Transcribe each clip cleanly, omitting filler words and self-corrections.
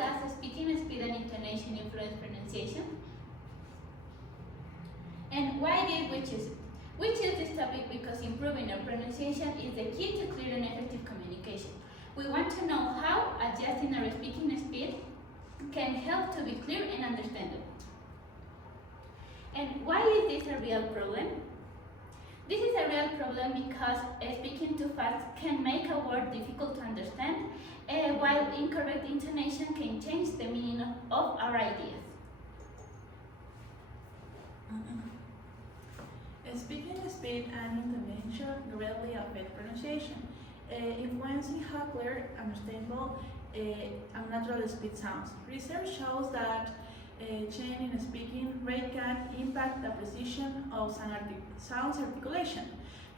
does speaking speed and intonation influence pronunciation? And why did we choose it? We choose this topic because improving our pronunciation is the key to clear and effective communication. We want to know how adjusting our speaking speed can help to be clear and understandable. And why is this a real problem? This is a real problem because speaking too fast can make a word difficult to understand, while incorrect intonation can change the meaning of our ideas. Speaking speed and intonation greatly affect pronunciation, influencing how clear, understandable, and natural speech sounds. Research shows that change in speaking rate can impact the precision of sounds articulation.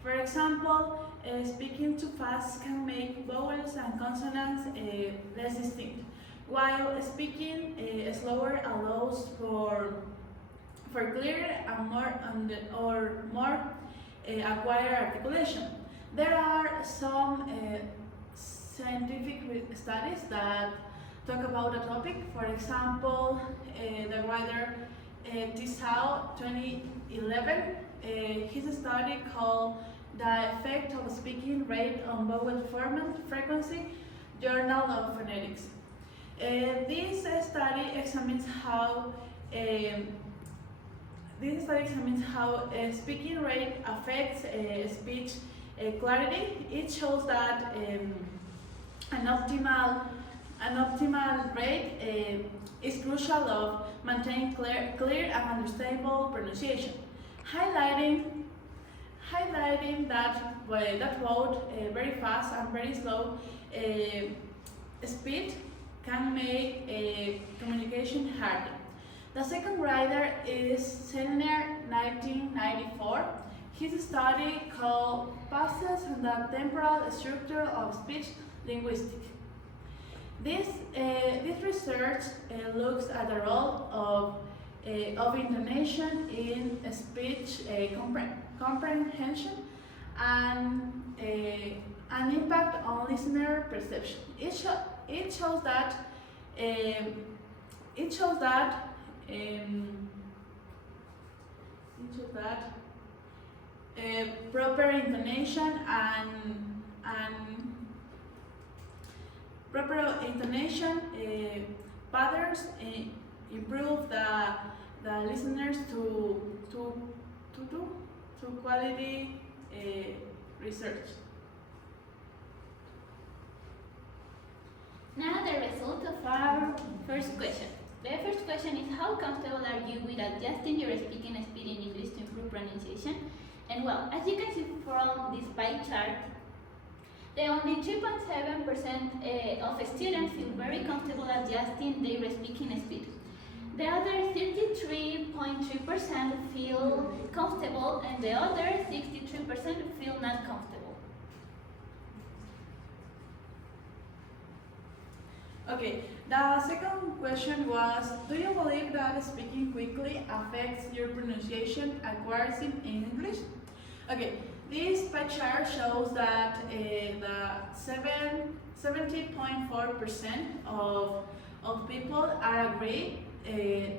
For example, speaking too fast can make vowels and consonants less distinct, while speaking slower allows for clearer and more acquired articulation. There are some scientific studies that talk about the topic. For example, the writer Tisao 2011, his study called The Effect of Speaking Rate on Vowel Frequency, Journal of Phonetics. This study examines how speaking rate affects speech clarity. It shows that an optimal rate is crucial of maintaining clear and understandable pronunciation, highlighting that both very fast and very slow speed can make communication harder. The second writer is Selner 1994. His study called Passes in the Temporal Structure of Speech Linguistics. This research looks at the role of intonation in speech comprehension and an impact on listener perception. It shows that proper intonation patterns improve the listeners to quality research. Now the result of our first question. The first question is, how comfortable are you with adjusting your speaking speed in English to improve pronunciation? And well, as you can see from this pie chart, the only 3.7% of students feel very comfortable adjusting their speaking speed. The other 33.3% feel comfortable, and the other 63% feel not comfortable. Okay, the second question was, do you believe that speaking quickly affects your pronunciation accuracy in English? Okay, this pie chart shows that the 70.4% of people are agree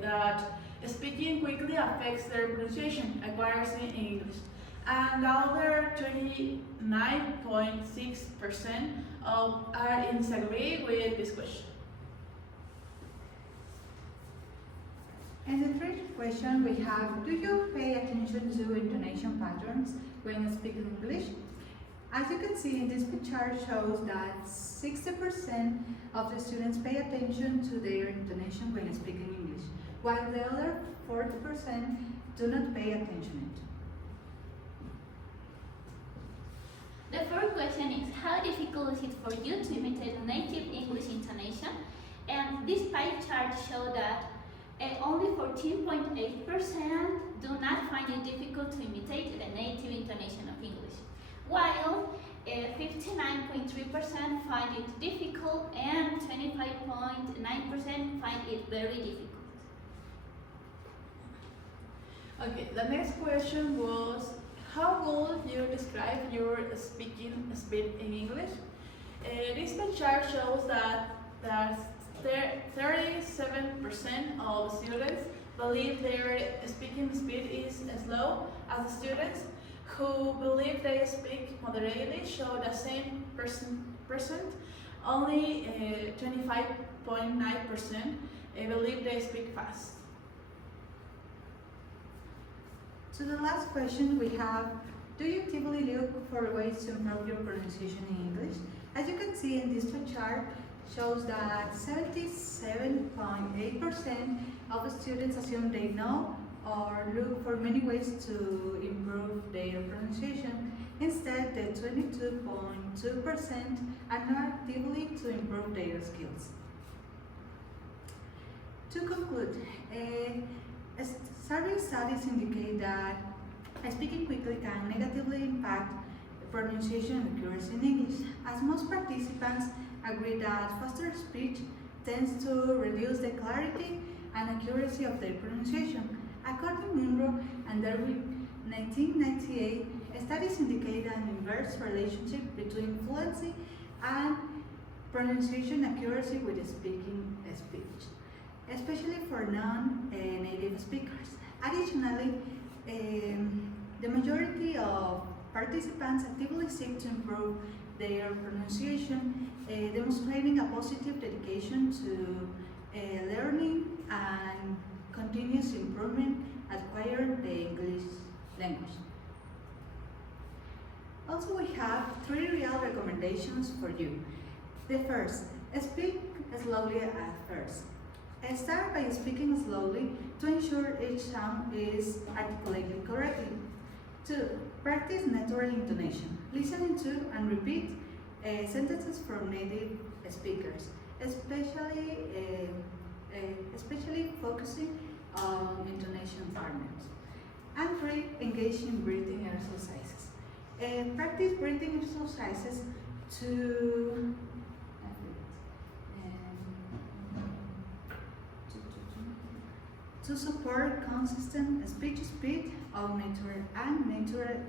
that speaking quickly affects their pronunciation accuracy in English, and the other 29.6% are in disagree with this question. And the third question we have, do you pay attention to intonation patterns when speaking English? As you can see, this chart shows that 60% of the students pay attention to their intonation when speaking English, while the other 40% do not pay attention to it. The fourth question is, how difficult is it for you to imitate native English intonation? And this pie chart shows that only 14.8% do not find it difficult to imitate the native intonation of English, while 59.3% find it difficult and 25.9% find it very difficult. Okay, the next question was, how would you describe your speaking speed in English? This chart shows that 37% of students believe their speaking speed is slow as the students who believe they speak moderately show the same percent. Only 25.9% believe they speak fast. To the last question we have, do you actively look for ways to improve your pronunciation in English? As you can see in this chart, shows that 77.8% of students assume they know or look for many ways to improve their pronunciation. Instead, the 22.2% are not actively to improve their skills. To conclude, survey studies indicate that speaking quickly can negatively impact pronunciation accuracy in English, as most participants agree that faster speech tends to reduce the clarity and accuracy of their pronunciation. According to Munro and Derby, 1998, studies indicate an inverse relationship between fluency and pronunciation accuracy with speaking speech, especially for non-native speakers. Additionally, the majority of participants actively seek to improve their pronunciation, demonstrating a positive dedication to learning and continuous improvement acquiring the English language. Also, we have 3 real recommendations for you. The first, speak slowly at first. Start by speaking slowly to ensure each sound is articulated correctly. 2. Practice natural intonation. Listening to and repeat sentences from native speakers, especially focusing on intonation patterns. And 3. Engage in breathing exercises. Practice breathing exercises to support consistent speech speed of natural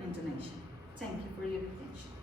intonation. Thank you for your attention.